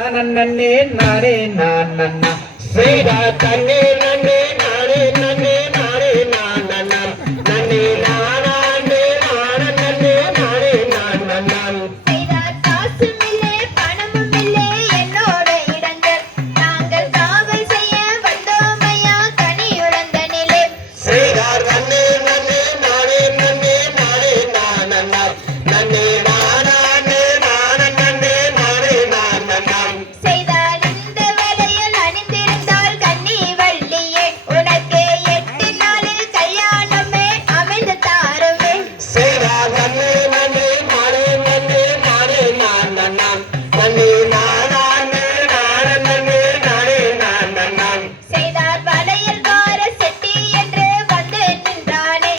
நன்னே நானே நான் நன்னா செய்தா தன்னே நன்னே நானே நன்னே நானே நான் நன்னா நன்னே நானே நான நன்னே நானே நான் நன்னான் செய்தார் காசும் இல்லை பணமும் இல்லை என்னோட இடங்கள் நாங்கள் காவல் செய்ய வந்தோமையா கனியுழந்த நிலை செய்தார் நன்னே நன்னே நானே நன்னே நானே நான் நன்னா நன்னே நானே நான நன்னே நானே நான் நன்னான் செய்தால் இந்த வேலையில் அணிந்திருந்தால் கன்னி வள்ளியே உனக்கு 8 நாளில் கல்யாணமே அமைந்து தாருமே செய்தார் நன்னே நன்னே நானே நன்னே நானே நான் நன்னான் நன்னே நானே நான நன்னே நானே நான் நன்னான் செய்தார் வளையல் கார செட்டி என்று வந்து நின்றானே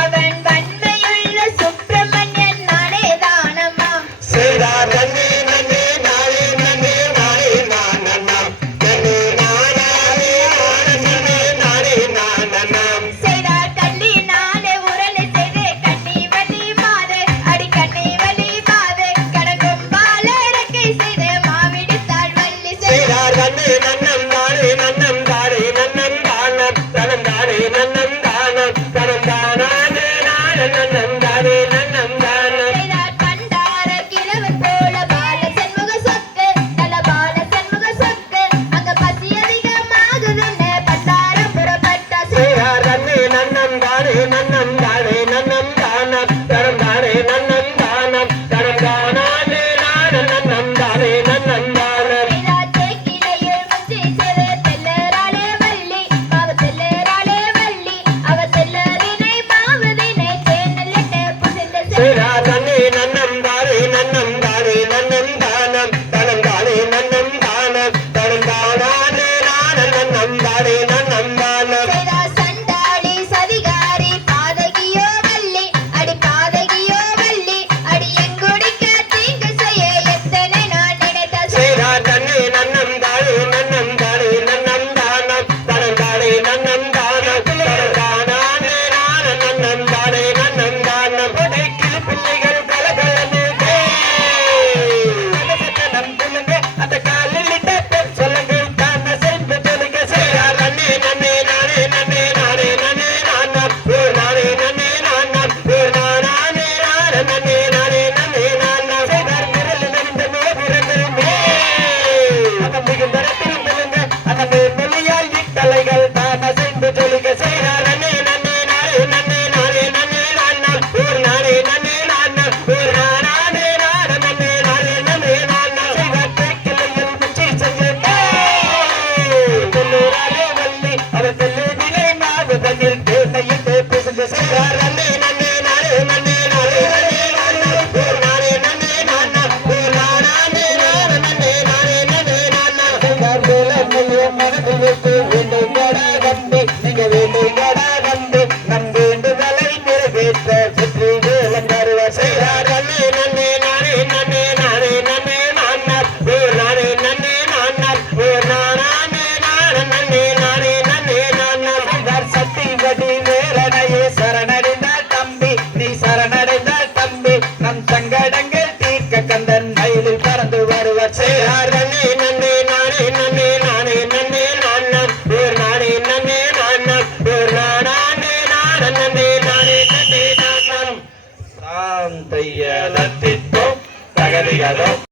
அவன் வன்மையுள்ள சுப்பிரமணியன் நானே தானம்மா செய்தார் நன்னே நன்னே நானே நன்னே நானே நான் நன்னான் நன்னே நானே நான நன்னே நானே நான் நன்னான் செய்தார் கள்ளி நானே உரலை செய்து கண்ணி வலி மாது அடி கண்ணி வலி மாது கடக்கும் பாலடக்கை செய்து மாவிடித்தாள் வள்ளி செய்தார் நன்னே நன்னம் தானே நன்னம் தானே நன்னம் தானம் தனம் தானே நன்னம் தானம் தனம் தானே நான நன்னம் தானே நன்னம் தானம் செய்தார் பண்டார கிழவன் போல பால சண்முக சொக்கு நல்ல பால சண்முக சொக்கு அங்க பசி அதிகமாகுதுன்னு பண்டாரம் புறப்பட்ட செய்தார் நன்னே நன்னம் தானே நன்னம் தானே நன்னம் தானம் தனம் தானே நன்னம் தானம் தனம் தானே நான நன்னம் தானே நன்னம் தானம் செய்தார் தேக்கிலையில் முச்சி சிறு தெல்லராளே வள்ளி மாவு தெல்லராளே வள்ளி அவ தெல்லரினை மாவுதினை தேனலிட்டு புசிந்து செய்தார் நன்னே நன்னம் தானே நன்னம் தானே நன்னம் தானம் தனம் தானே நன்னம் தானம் தனம் தானே நான நன்னம் தானே நன்னம் தானம் செய்தார் சண்டாளி சதிகாரி பாதகியோ வள்ளி அடி பாதகியோ வள்ளி அடி எங்குடிக்க தீங்கு செய்ய எத்தனை நான் நினைத்த செய்தார் நன்னே நன்னம் தானே நன்னம் தானே நன்னம் தானம் தனம் தானே நன்னம் தானம் தனம் தானே நான நன்னம் தானே நன்னம் தானம் உடைக்கில் பிள்ளைகள் கலகலன்னு நம் சொல்லுங்க அந்த காலில் இட்ட சொல்லுங்க தான செய்து சொல்லுங்க செய்தார் நன்னே நன்னே நானே நன்னே நானே நன்னே நானம் ஓர் நானே நன்னே நானம் ஓர் நானே நான நன்னே நானே நன்னே நானம் செய்தார் குரல் நந்த நோபிரமே அந்த மிகுந்தரத்தில் சொல்லுங்க அந்த மேல்மொழியால் இட்டலைகள் தான செய்து சொல்லுங்க செய்தார் நன்னே நன்னே நானே நன்னே நானே நன்னே நானம் ஓர் நானே நன்னே நானம் ஓர் நானே நான நன்னே நானே நன்னே நானம் செய்தார் தேக்கிலையில் முச்சி செய்ய தெல்லூராலே வள்ளி அவர் தெல்லுதிலே மாவு தண்ணில் தேனையிட்டு பிசைந்து செய்தார் நன்னே நன்னே நானே நன்னே நானே நன்னே நானம் ஓர் நானே நன்னே நானம் ஓர் நானே நான நன்னே நானே நன்னே நானம் செய்தார் வேலையை மனதில் வைத்து வேண்டும் கடா கண்டு நீங்க வேண்டும் கடா கண்டு நம் வேண்டுதலை நிறைவேற்ற வெற்றி வேலம் தருவார் செய்தார் நன்னே நன்னே நானே நன்னே நானே நன்னே நானம் ஓர் நானே நன்னே நானம் ஓர் நானே நான நன்னே நானே நன்னே நானம் செய்தார் சக்தி வடி வேலனையே சரணடைந்தால் தம்பி நீ சரணடைந்தால் தம்பி நம் சங்கடங்கள் தீர்க்க கந்தன் மயிலில் பறந்து வருவார் செய்தார் நன்னே